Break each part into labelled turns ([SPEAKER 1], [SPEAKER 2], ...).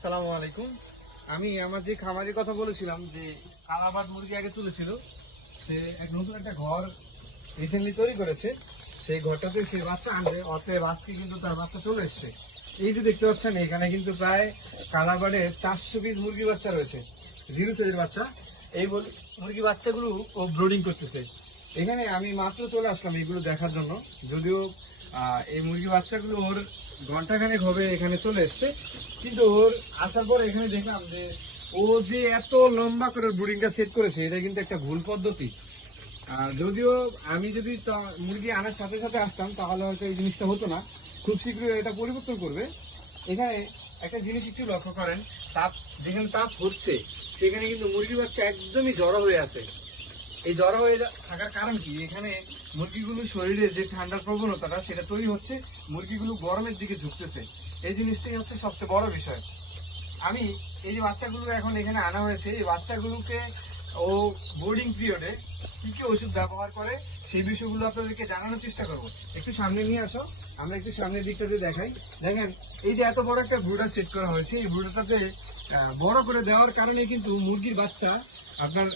[SPEAKER 1] আসসালামু আলাইকুম। আমি আমার যে খামারের কথা বলেছিলাম যে কালাবাদ মুরগি আগে তুলেছিল, সে এক নতুন একটা ঘর রিসেন্টলি তৈরি করেছে। সেই ঘরটাতে সে বাচ্চা আনবে, অতএব আজকে কিন্তু তার বাচ্চা চলে এসছে। এই যে দেখতে পাচ্ছেন, এখানে কিন্তু প্রায় কালাবাডে চারশো পিস মুরগি বাচ্চা রয়েছে জিরো সাইজের বাচ্চা। এই মুরগি বাচ্চাগুলো ও ব্রোডিং করতেছে। এখানে আমি মাত্র চলে আসলাম এগুলো দেখার জন্য। যদিও এই মুরগি বাচ্চাগুলো ওর ঘন্টাখানেক হবে এখানে চলে এসছে। কিন্তু ওর আসার পর এখানে দেখলাম যে ও যে এত লম্বা করে ব্রুডিংটা সেট করেছে, এটা কিন্তু একটা ভুল পদ্ধতি। আর যদিও আমি যদি মুরগি আনার সাথে সাথে আসতাম, তাহলে হয়তো এই জিনিসটা হতো না। খুব শীঘ্রই এটা পরিবর্তন করবে। এখানে একটা জিনিস একটু লক্ষ্য করেন, তাপ যেখানে তাপ হচ্ছে। সেখানে কিন্তু মুরগি বাচ্চা একদমই জড়ো হয়ে আছে। এই জ্বর হয়ে থাকার কারণ কি? এখানে মুরগিগুলোর শরীরে যে ঠান্ডার প্রবণতাটা, সেটা তৈরি হচ্ছে, মুরগিগুলো গরমের দিকে ঝুঁকতেছে। এই জিনিসটাই হচ্ছে সবচেয়ে বড় বিষয়। আমি এই যে বাচ্চাগুলো এখন এখানে আনা হয়েছে, এই বাচ্চাগুলোকে ও বোর্ডিং পিরিয়ডে কি কি ওষুধ ব্যবহার করে, সেই বিষয়গুলো আপনাদেরকে জানানোর চেষ্টা করব। একটু সামনে নিয়ে আসো, আমরা একটু সামনের দিকটাতে দেখাই। দেখেন, এই যে এত বড় একটা ব্রুডার সেট করা হয়েছে, এই ব্রুডারটাতে বড় করে দেওয়ার কারণে কিন্তু মুরগির বাচ্চা আপনার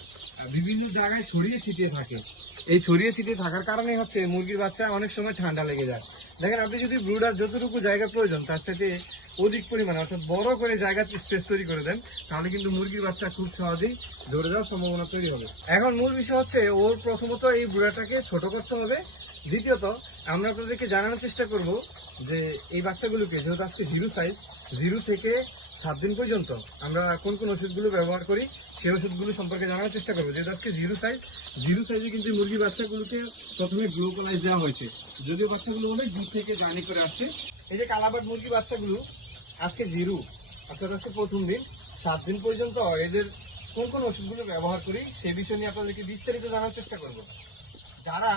[SPEAKER 1] বিভিন্ন জায়গায় ছড়িয়ে ছিটিয়ে থাকে। এই ছড়িয়ে ছিটিয়ে থাকার কারণে হচ্ছে মুরগির বাচ্চা অনেক সময় ঠান্ডা লেগে যায়। দেখেন, আপনি যদি ব্রুডার যতটুকু জায়গা প্রয়োজন, তার সাথে অধিক পরিমাণে, অর্থাৎ বড় করে জায়গা স্পেস তৈরি করে দেন, তাহলে কিন্তু মুরগির বাচ্চা খুব সহজেই ধরে যাওয়ার সম্ভাবনা তৈরি হবে। এখন মূল বিষয় হচ্ছে, ওর প্রথমত এই ব্রুডারটাকে ছোট করতে হবে। দ্বিতীয়ত, আমরা আপনাদেরকে জানানোর চেষ্টা করব যে এই বাচ্চাগুলোকে, যেহেতু আজকে জিরো সাইজ জিরো থেকে সাত দিন পর্যন্ত আমরা কোন কোন ওষুধগুলো ব্যবহার করি, সেই ওষুধগুলো সম্পর্কে জানার চেষ্টা করব। যেহেতু আজকে জিরো সাইজ জিরো সাইজে কিন্তু মুরগি বাচ্চাগুলোকে প্রথমে গ্লোকোলাইজ দেওয়া হয়েছে। যদিও বাচ্চাগুলো অনেক থেকে জার্নি করে আসছে। এই যে কালাবাট মুরগি বাচ্চাগুলো, আজকে জিরো, অর্থাৎ আজকে প্রথম দিন। সাত দিন পর্যন্ত এদের কোন কোন ওষুধগুলো ব্যবহার করি সেই বিষয় নিয়ে আপনাদেরকে বিস্তারিত জানার চেষ্টা করব। যারা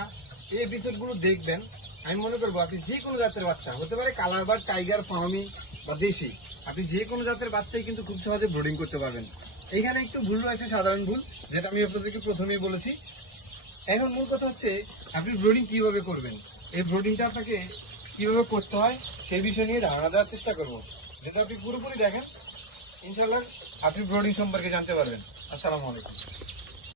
[SPEAKER 1] এই এপিসোডগুলো দেখবেন, আমি মনে করব আপনি যে কোনো জাতের বাচ্চা, হতে পারে কালার বার্ড টাইগার ফার্মি বা দেশি, আপনি যে কোনো জাতের বাচ্চাই কিন্তু খুব সহজে ব্রোডিং করতে পারবেন। এখানে একটু ভুল রয়েছে, সাধারণ ভুল, যেটা আমি আপনাদেরকে প্রথমেই বলেছি। এখন মূল কথা হচ্ছে, আপনি ব্রোডিং কীভাবে করবেন? এই ব্রোডিংটা আপনাকে কীভাবে করতে হয় সেই বিষয় নিয়ে ধারণা দেওয়ার চেষ্টা করব। যেটা আপনি পুরোপুরি দেখেন ইনশাল্লাহ আপনি ব্রোডিং সম্পর্কে জানতে পারবেন। আসসালামু আলাইকুম।